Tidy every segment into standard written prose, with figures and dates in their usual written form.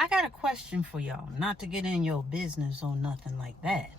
I got a question for y'all. Not to get in your business or nothing like that.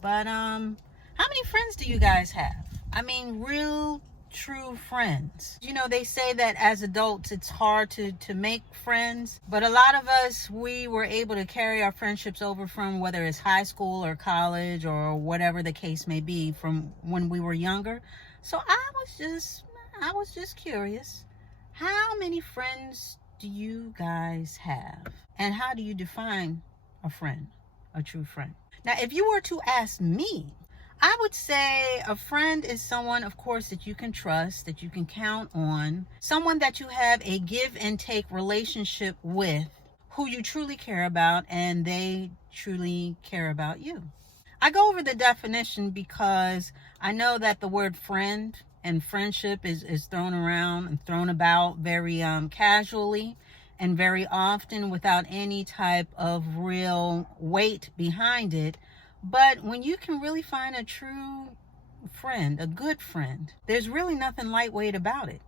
But how many friends do you guys have? I mean, real true friends. You know, they say that as adults it's hard to make friends, but a lot of us, we were able to carry our friendships over from whether it's high school or college or whatever the case may be from when we were younger. So I was just curious, how many friends do you guys have? And how do you define a friend, a true friend? Now, if you were to ask me, I would say a friend is someone, of course, that you can trust, that you can count on, someone that you have a give and take relationship with, who you truly care about, and they truly care about you. I go over the definition because I know that the word friend and friendship is thrown around and thrown about very casually and very often without any type of real weight behind it. But when you can really find a true friend, a good friend, there's really nothing lightweight about it.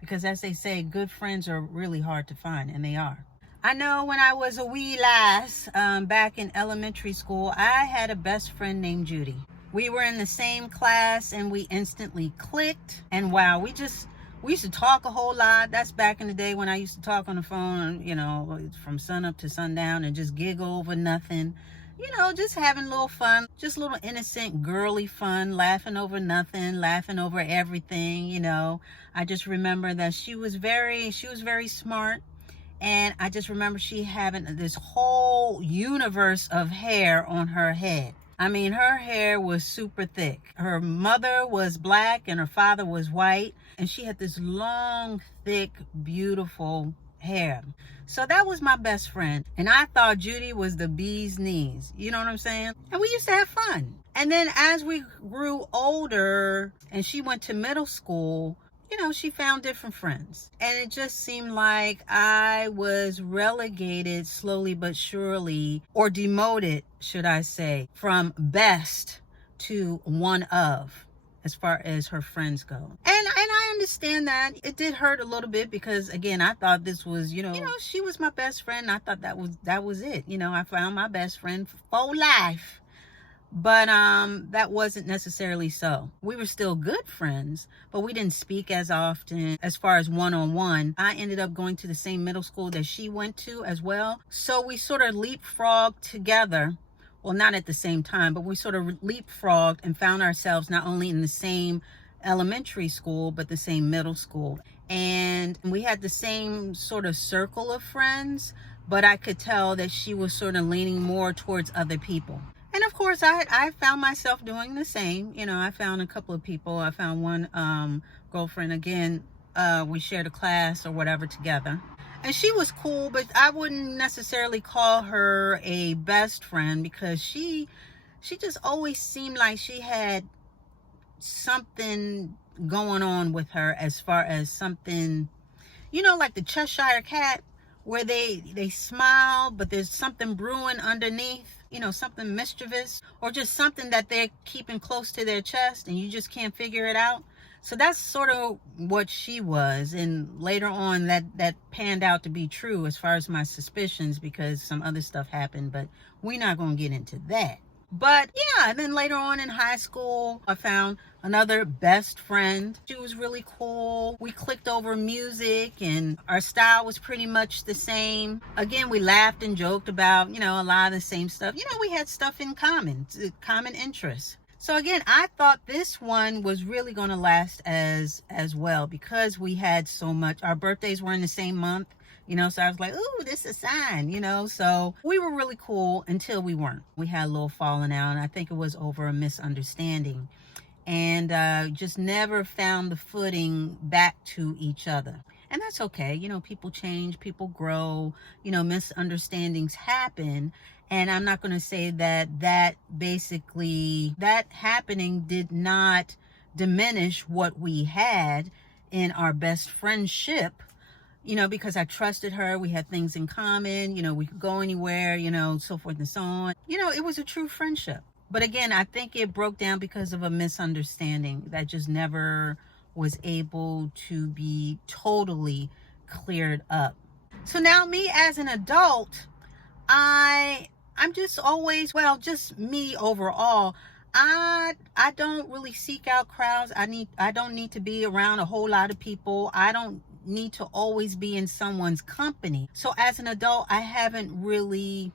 Because as they say, good friends are really hard to find, and they are. I know when I was a wee lass back in elementary school, I had a best friend named Judy. We were in the same class and we instantly clicked. And wow, we used to talk a whole lot. That's back in the day when I used to talk on the phone, you know, from sun up to sundown and just giggle over nothing. You know, just having a little fun, just a little innocent, girly fun, laughing over nothing, laughing over everything, you know. I just remember that she was very smart. And I just remember she having this whole universe of hair on her head. I mean, her hair was super thick. Her mother was black and her father was white. And she had this long, thick, beautiful hair. So that was my best friend. And I thought Judy was the bee's knees. You know what I'm saying? And we used to have fun. And then as we grew older and she went to middle school, you know, she found different friends. And it just seemed like I was relegated slowly but surely, or demoted, should I say, from best to one of, as far as her friends go. And I understand that it did hurt a little bit because, again, I thought this was, you know, she was my best friend. I thought that was it. You know, I found my best friend for life. But that wasn't necessarily so. We were still good friends, but we didn't speak as often as far as one-on-one. I ended up going to the same middle school that she went to as well. So we sort of leapfrogged together. Well, not at the same time, but we sort of leapfrogged and found ourselves not only in the same elementary school, but the same middle school. And we had the same sort of circle of friends, but I could tell that she was sort of leaning more towards other people. And of course, I found myself doing the same. You know, I found a couple of people. I found one girlfriend. Again, we shared a class or whatever together. And she was cool, but I wouldn't necessarily call her a best friend because she just always seemed like she had something going on with her, as far as something, you know, like the Cheshire Cat, where they smile, but there's something brewing underneath. You know, something mischievous, or just something that they're keeping close to their chest and you just can't figure it out. So that's sort of what she was. And later on that panned out to be true as far as my suspicions, because some other stuff happened, but we're not going to get into that. But yeah, and then later on in high school, I found another best friend. She was really cool. We clicked over music and our style was pretty much the same. Again, we laughed and joked about, you know, a lot of the same stuff. You know, we had stuff in common interests. So again, I thought this one was really going to last as well because we had so much. Our birthdays were in the same month. You know, so I was like, ooh, this is a sign, you know. So we were really cool until we weren't. We had a little falling out, and I think it was over a misunderstanding. And just never found the footing back to each other. And that's okay. You know, people change, people grow, you know, misunderstandings happen. And I'm not going to say that basically that happening did not diminish what we had in our best friendship. You know, because I trusted her, we had things in common, you know, we could go anywhere, you know, so forth and so on. You know, it was a true friendship. But again, I think it broke down because of a misunderstanding that just never was able to be totally cleared up. So now me as an adult, I'm just always, well, just me overall. I don't really seek out crowds. I don't need to be around a whole lot of people. I don't need to always be in someone's company. So as an adult, I haven't really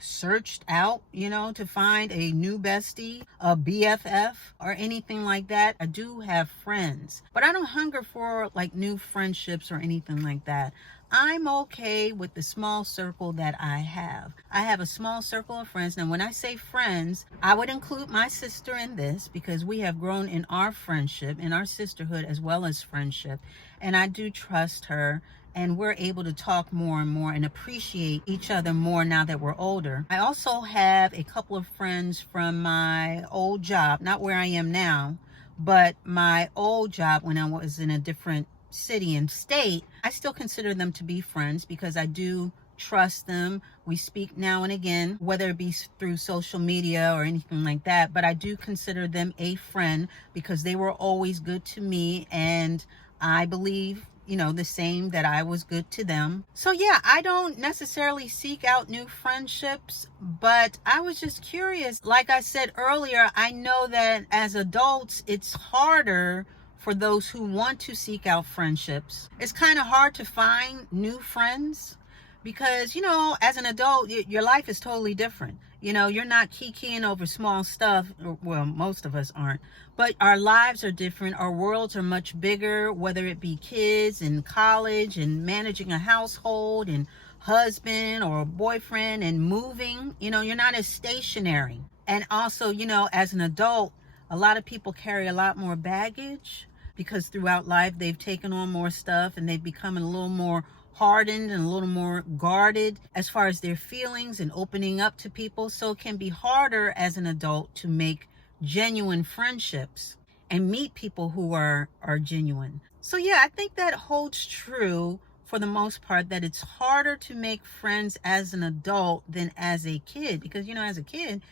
searched out, to find a new bestie, a BFF, or anything like that. I do have friends, but I don't hunger for like new friendships or anything like that. I'm okay with the small circle that I have. I have a small circle of friends. Now, when I say friends, I would include my sister in this because we have grown in our friendship, in our sisterhood, as well as friendship. And I do trust her, and we're able to talk more and more and appreciate each other more now that we're older. I also have a couple of friends from my old job, not where I am now, but my old job when I was in a different city and state. I still consider them to be friends because I do trust them. We speak now and again, whether it be through social media or anything like that, but I do consider them a friend because they were always good to me, and I believe the same, that I was good to them. So yeah, I don't necessarily seek out new friendships, but I was just curious. Like I said earlier, I know that as adults, it's harder for those who want to seek out friendships. It's kind of hard to find new friends because, as an adult, your life is totally different. You're not kikiing over small stuff. Well, most of us aren't. But our lives are different. Our worlds are much bigger, whether it be kids and college and managing a household and husband or a boyfriend and moving. You're not as stationary. And also, as an adult, a lot of people carry a lot more baggage because throughout life they've taken on more stuff and they've become a little more hardened and a little more guarded as far as their feelings and opening up to people. So it can be harder as an adult to make genuine friendships and meet people who are genuine. So yeah, I think that holds true for the most part, that it's harder to make friends as an adult than as a kid, because as a kid,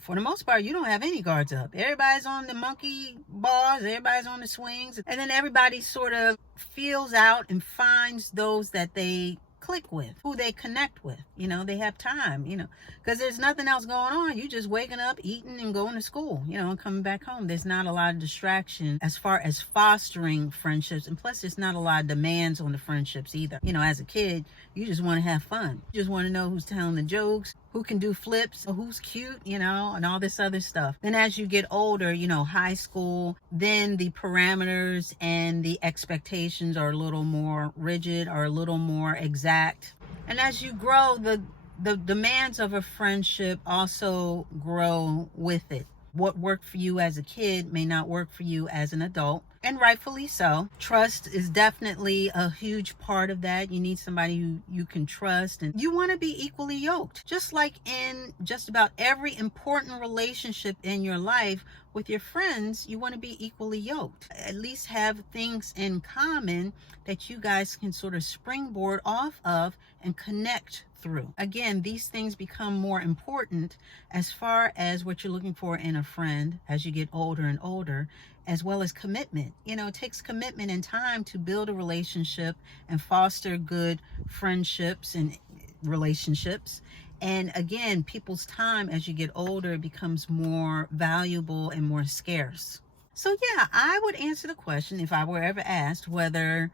for the most part, you don't have any guards up. Everybody's on the monkey bars, everybody's on the swings, and then everybody sort of feels out and finds those that they click with, who they connect with. They have time, because there's nothing else going on. You just waking up, eating, and going to school, and coming back home. There's not a lot of distraction as far as fostering friendships, and plus there's not a lot of demands on the friendships either. As a kid, you just want to have fun. You just want to know who's telling the jokes, who can do flips, who's cute, and all this other stuff. Then as you get older, high school, then the parameters and the expectations are a little more rigid or a little more exact. And as you grow, the demands of a friendship also grow with it. What worked for you as a kid may not work for you as an adult, and rightfully so. Trust is definitely a huge part of that. You need somebody who you can trust, and you want to be equally yoked. Just like in just about every important relationship in your life, with your friends, you want to be equally yoked. At least have things in common that you guys can sort of springboard off of and connect through. Again, these things become more important as far as what you're looking for in a friend as you get older and older, as well as commitment. It takes commitment and time to build a relationship and foster good friendships and relationships. And again, people's time as you get older becomes more valuable and more scarce. So yeah, I would answer the question, if I were ever asked whether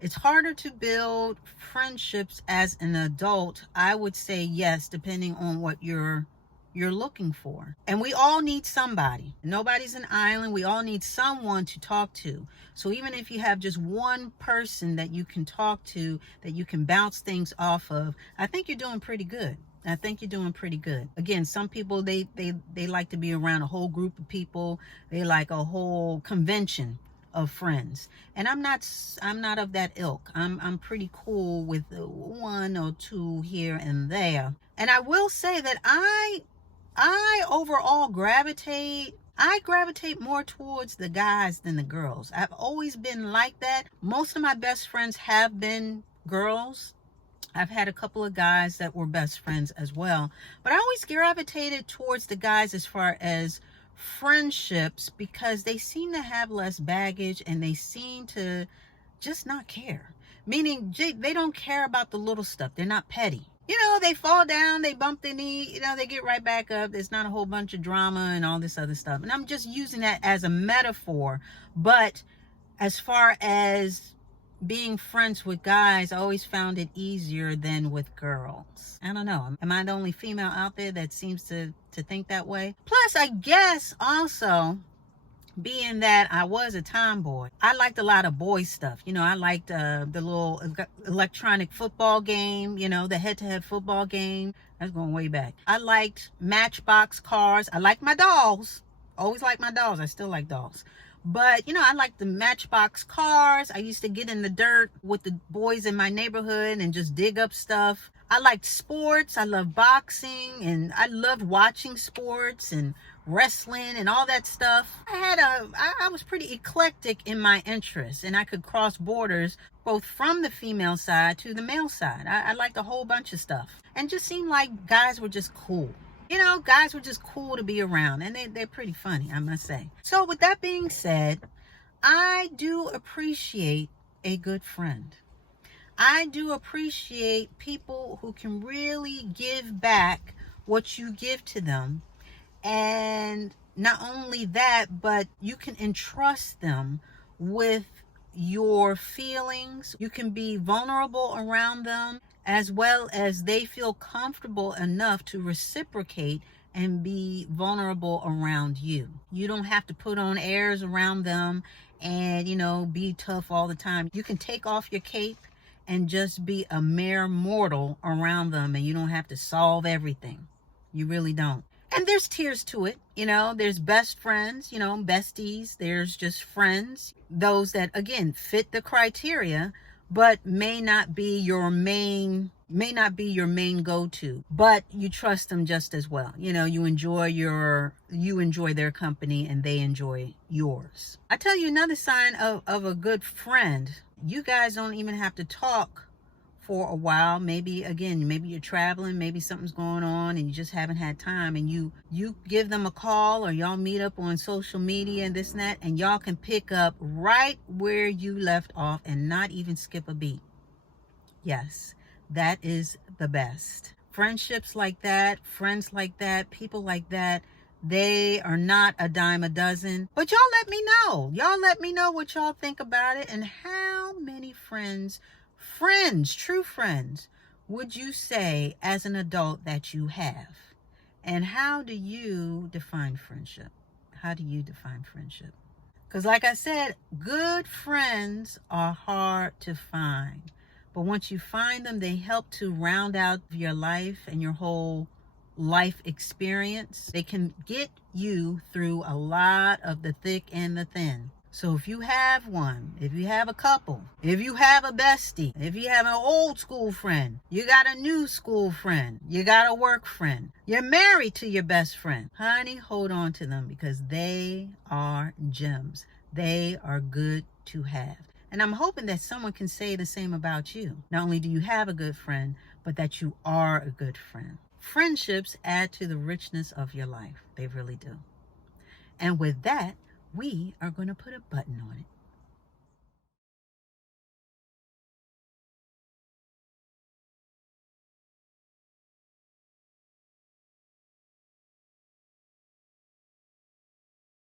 it's harder to build friendships as an adult, I would say yes, depending on what you're looking for. And we all need somebody. Nobody's an island. We all need someone to talk to. So even if you have just one person that you can talk to, that you can bounce things off of, I think you're doing pretty good. Again, some people, they like to be around a whole group of people. They like a whole convention of friends, and I'm not of that ilk. I'm pretty cool with one or two here and there. And I will say that I overall gravitate more towards the guys than the girls. I've always been like that. Most of my best friends have been girls. I've had a couple of guys that were best friends as well, but I always gravitated towards the guys as far as friendships, because they seem to have less baggage and they seem to just not care. Meaning they don't care about the little stuff. They're not petty. You know, they fall down, they bump their knee, you know, they get right back up. There's not a whole bunch of drama and all this other stuff. And I'm just using that as a metaphor. But as far as being friends with guys, I always found it easier than with girls. I don't know. Am I the only female out there that seems to think that way? Plus, I guess also, being that I was a tomboy, I liked a lot of boy stuff. You know, I liked the little electronic football game, you know, the head-to-head football game. That's going way back. I liked Matchbox cars. I liked my dolls. Always liked my dolls. I still like dolls. But, you know, I liked the Matchbox cars. I used to get in the dirt with the boys in my neighborhood and just dig up stuff. I liked sports. I loved boxing, and I loved watching sports and wrestling and all that stuff. I was pretty eclectic in my interests, and I could cross borders both from the female side to the male side. I liked a whole bunch of stuff, and just seemed like guys were just cool. You know, guys were just cool to be around, and they're pretty funny, I must say. So with that being said, I do appreciate a good friend. I do appreciate people who can really give back what you give to them. And not only that, but you can entrust them with your feelings. You can be vulnerable around them, as well as they feel comfortable enough to reciprocate and be vulnerable around you. You don't have to put on airs around them and, you know, be tough all the time. You can take off your cape and just be a mere mortal around them, and you don't have to solve everything. You really don't. And there's tiers to it. You know, there's best friends, you know, besties. There's just friends. Those that, again, fit the criteria, but may not be your main go-to, but you trust them just as well. You know, you enjoy their company and they enjoy yours. I tell you another sign of a good friend. You guys don't even have to talk for a while. Maybe you're traveling, maybe something's going on and you just haven't had time, and you give them a call, or y'all meet up on social media and this and that, and y'all can pick up right where you left off and not even skip a beat. Yes, that is the best. Friendships like that, friends like that, people like that, they are not a dime a dozen. But y'all let me know. Y'all let me know what y'all think about it, and how many friends, true friends, would you say as an adult that you have? And how do you define friendship? How do you define friendship? Because like I said, good friends are hard to find. But once you find them, they help to round out your life and your whole life experience. They can get you through a lot of the thick and the thin. So if you have one, if you have a couple, if you have a bestie, if you have an old school friend, you got a new school friend, you got a work friend, you're married to your best friend, honey, hold on to them, because they are gems. They are good to have. And I'm hoping that someone can say the same about you. Not only do you have a good friend, but that you are a good friend. Friendships add to the richness of your life. They really do. And with that, we are going to put a button on it.